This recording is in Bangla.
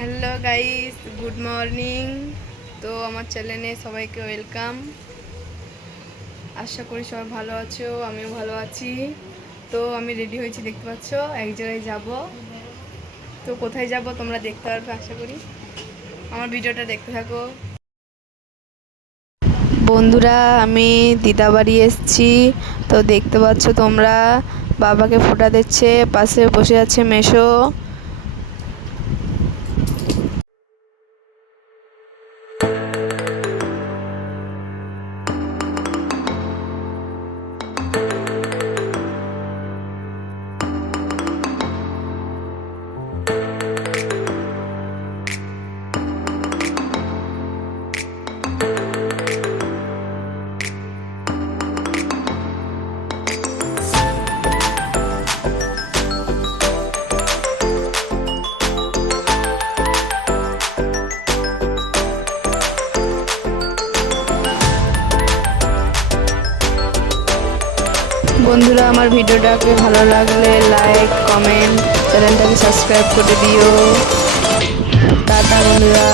Hello guys, good morning. তো আমার চ্যানেলে সবাইকে ওয়েলকাম। আশা করি সবাই ভালো আছো, আমিও ভালো আছি। তো আমি রেডি হয়েছি, দেখতে পাচ্ছ। এক জায়গায় যাব। তো কোথায় যাব তোমরা দেখতে পারবে আশা করি। আমার ভিডিওটা দেখতে থাকো। বন্ধুরা, আমি দিদা বাড়ি এসেছি। তো দেখতে পাচ্ছ তোমরা, বাবাকে ফোঁটা দিচ্ছে, পাশে বসে আছে মেশো। বন্ধুরা, আমার ভিডিওটাকে ভালো লাগলে লাইক, কমেন্ট, চ্যানেলটাকে সাবস্ক্রাইব করে দিও। টাটা বন্ধুরা।